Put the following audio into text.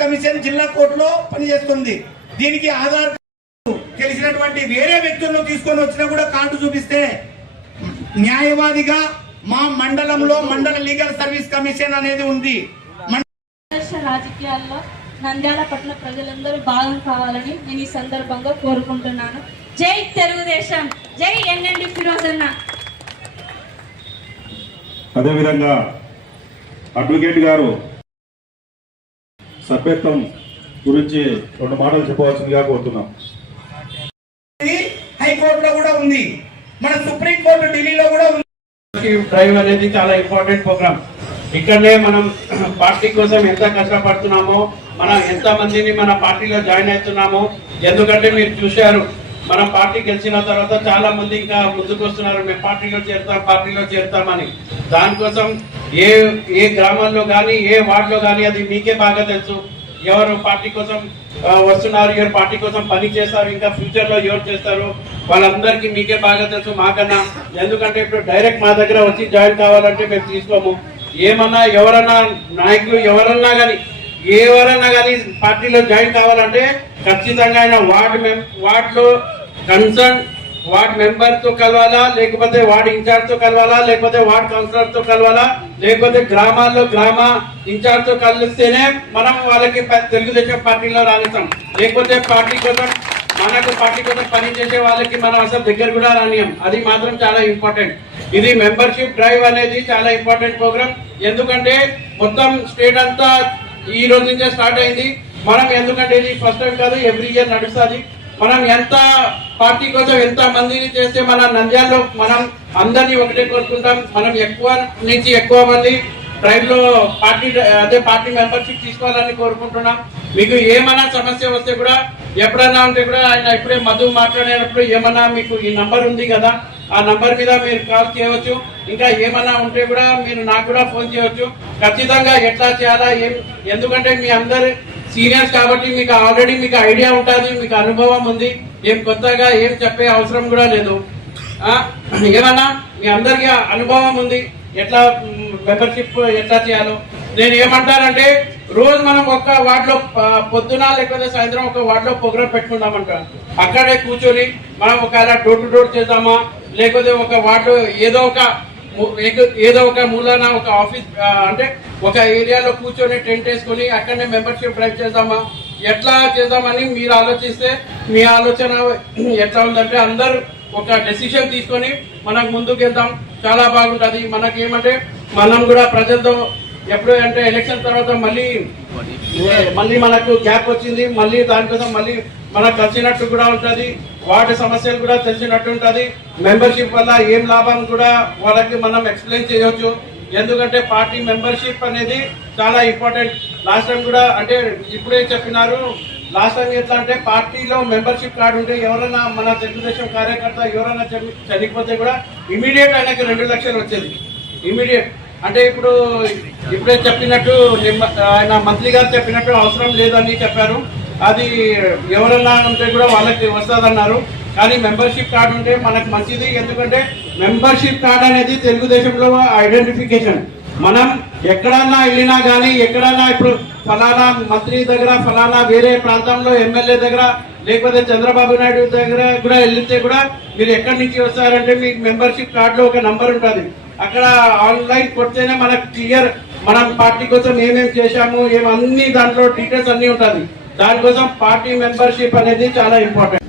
Commission జిల్లా కోర్టులో పనిచేస్తుంది. దీనికి ఆధార్ కార్డు తెలిసినటువంటి వేరే వ్యక్తులను తీసుకొని వచ్చినా కూడా కార్డు చూపిస్తే న్యాయవాదిగా మా మండలంలో మండల లీగల్ సర్వీస్ కమిషన్ అనేది ఉంది. రాజకీయాల్లో నంద్యాల పట్ల ప్రజలందరూ భాగం కావాలని నేను ఈ సందర్భంగా కోరుకుంటున్నాను. జై తెలుగుదేశం. జై ఎన్ఎండి ఫిరోజ్ అన్న. అదేవిధంగా అడ్వకేట్ గారు సభ్యత్వం గురించి రెండు మాటలు చెప్పవలసిందిగా కోరుతున్నాం. హైకోర్టులో కూడా ఉంది. మన సుప్రీం కోర్టు ఢిల్లీలో కూడా ఉంది. డ్రైవ్ అనేది చాలా ఇంపార్టెంట్ ప్రోగ్రామ్ ఇక్కడనే మనం పార్టీ కోసం ఎంత కష్టపడుతున్నామో మనం ఎంత మందిని మన పార్టీలో జాయిన్ అవుతున్నాము ఎందుకంటే మీరు చూశారు మన పార్టీ గెలిచిన తర్వాత చాలా మంది ఇంకా ముందుకు వస్తున్నారు మేము పార్టీలో చేరుతాం పార్టీలో చేరుతామని. దానికోసం ఏ ఏ గ్రామాల్లో కానీ ఏ వార్డులో కానీ అది మీకే బాగా తెలుసు. ఎవరు పార్టీ కోసం వస్తున్నారు ఎవరు పార్టీ కోసం పని చేస్తారు ఇంకా ఫ్యూచర్లో ఎవరు చేస్తారు వాళ్ళందరికీ మీకే బాగా తెలుసు మాకన్నా. ఎందుకంటే ఇప్పుడు డైరెక్ట్ మా దగ్గర వచ్చి జాయిన్ కావాలంటే మేము తీసుకోము. ఏమన్నా ఎవరన్నా నాయకులు ఎవరన్నా కానీ ఎవరన్నా కానీ పార్టీలో జాయిన్ కావాలంటే ఖచ్చితంగా ఆయన వార్డ్ మెం వార్డులో కన్సర్న్ వార్డ్ మెంబర్తో కలవాలా లేకపోతే వార్డ్ ఇన్ఛార్జ్తో కలవాలా లేకపోతే వార్డ్ కౌన్సిలర్తో కలవాలా లేకపోతే గ్రామాల్లో గ్రామ ఇన్ఛార్జ్తో కలిస్తేనే మనం వాళ్ళకి తెలుగుదేశం పార్టీలో రానిస్తాం లేకపోతే పార్టీ కోసం మనకు పార్టీ కోసం పనిచేసే వాళ్ళకి మనం అసలు దగ్గర కూడా రానియం. అది మాత్రం చాలా ఇంపార్టెంట్. ఇది మెంబర్షిప్ డ్రైవ్ అనేది చాలా ఇంపార్టెంట్ ప్రోగ్రామ్. ఎందుకంటే మొత్తం స్టేట్ అంతా ఈ రోజు నుంచే స్టార్ట్ అయింది. మనం ఎందుకంటే ఇది ఫస్ట్ టైం కాదు ఎవ్రీ ఇయర్ నడుస్తుంది. మనం ఎంత పార్టీ కోసం ఎంత మందిని చేస్తే మన నంద్యాలలో మనం అందరినీ ఒకటే కోరుకుంటాం. మనం ఎక్కువ నుంచి ఎక్కువ మంది ట్రైబ్లో పార్టీ అదే పార్టీ మెంబర్షిప్ తీసుకోవాలని కోరుకుంటున్నాం. మీకు ఏమైనా సమస్య వస్తే కూడా ఎప్పుడైనా ఉంటే కూడా ఆయన ఇప్పుడే మధు మాట్లాడేటప్పుడు ఏమన్నా మీకు ఈ నంబర్ ఉంది కదా ఆ నంబర్ మీద మీరు కాల్ చేయవచ్చు. ఇంకా ఏమన్నా ఉంటే కూడా మీరు నాకు కూడా ఫోన్ చేయవచ్చు ఖచ్చితంగా ఎట్లా చేయాలా ఏం ఎందుకంటే మీ అందరు సీనియర్స్ కాబట్టి మీకు ఆల్రెడీ మీకు ఐడియా ఉంటుంది మీకు అనుభవం ఉంది. ఏం కొత్తగా ఏం చెప్పే అవసరం కూడా లేదు. ఏమన్నా మీ అందరికీ అనుభవం ఉంది ఎట్లా మెంబర్షిప్ ఎట్లా చేయాలో. నేను ఏమంటానంటే రోజు మనం ఒక వార్డులో పొద్దున లేకపోతే సాయంత్రం ఒక వార్డులో ప్రోగ్రామ్ పెట్టుకుందామంట. అక్కడే కూర్చొని మనం ఒకవేళ డోర్ టు డోర్ చేద్దామా లేకపోతే ఒక వార్డు ఏదో ఒక ఏదో ఒక మూలాన ఒక ఆఫీస్ అంటే ఒక ఏరియాలో కూర్చొని టెంట్ వేసుకొని అక్కడనే మెంబర్షిప్ డ్రైవ్ చేద్దామా? ఎట్లా చేద్దామని మీరు ఆలోచిస్తే మీ ఆలోచన ఎట్లా ఉందంటే అందరూ ఒక డెసిషన్ తీసుకొని మనకు ముందుకు వెళ్దాం చాలా బాగుంటుంది. మనకేమంటే మనం కూడా ప్రజలతో ఎప్పుడు అంటే ఎలక్షన్ తర్వాత మళ్ళీ మళ్ళీ మనకు గ్యాప్ వచ్చింది మళ్ళీ దానికోసం మళ్ళీ మనకు కలిసినట్టు కూడా ఉంటుంది వాటి సమస్యలు కూడా తెలిసినట్టు ఉంటుంది. మెంబర్షిప్ వల్ల ఏం లాభం కూడా వాళ్ళకి మనం ఎక్స్ప్లెయిన్ చేయొచ్చు. ఎందుకంటే పార్టీ మెంబర్షిప్ అనేది చాలా ఇంపార్టెంట్ లాస్ట్ టైం కూడా అంటే ఇప్పుడే చెప్పినారు లాస్ట్ టైం ఎట్లా అంటే పార్టీలో మెంబర్షిప్ కార్డు ఉంటే ఎవరైనా మన తెలుగుదేశం కార్యకర్త ఎవరైనా చని- చనిపోతే కూడా ఇమీడియట్ ఆయనకి రెండు లక్షలు వచ్చేది. ఇమీడియట్ అంటే ఇప్పుడు ఇప్పుడే చెప్పినట్టు ఆయన మంత్రి గారు చెప్పినట్టు అవసరం లేదని చెప్పారు. అది ఎవరన్నా ఉంటే కూడా వాళ్ళకి వస్తుందన్నారు. కానీ మెంబర్షిప్ కార్డు ఉంటే మనకు మంచిది. ఎందుకంటే మెంబర్షిప్ కార్డు అనేది తెలుగుదేశంలో ఐడెంటిఫికేషన్. మనం ఎక్కడన్నా వెళ్ళినా కానీ ఎక్కడన్నా ఇప్పుడు ఫలానా మంత్రి దగ్గర ఫలానా వేరే ప్రాంతంలో ఎమ్మెల్యే దగ్గర లేకపోతే చంద్రబాబు నాయుడు దగ్గర కూడా వెళ్తే కూడా మీరు ఎక్కడి నుంచి వస్తారంటే మీ మెంబర్షిప్ కార్డులో ఒక నంబర్ ఉంటుంది. అక్కడ ఆన్లైన్ కొడితేనే మనకు క్లియర్ మనం పార్టీ కోసం ఏమేమి చేశాము ఏమన్నీ దాంట్లో డీటెయిల్స్ అన్ని ఉంటుంది దానికోసం పార్టీ మెంబర్షిప్ అనేది చాలా ఇంపార్టెంట్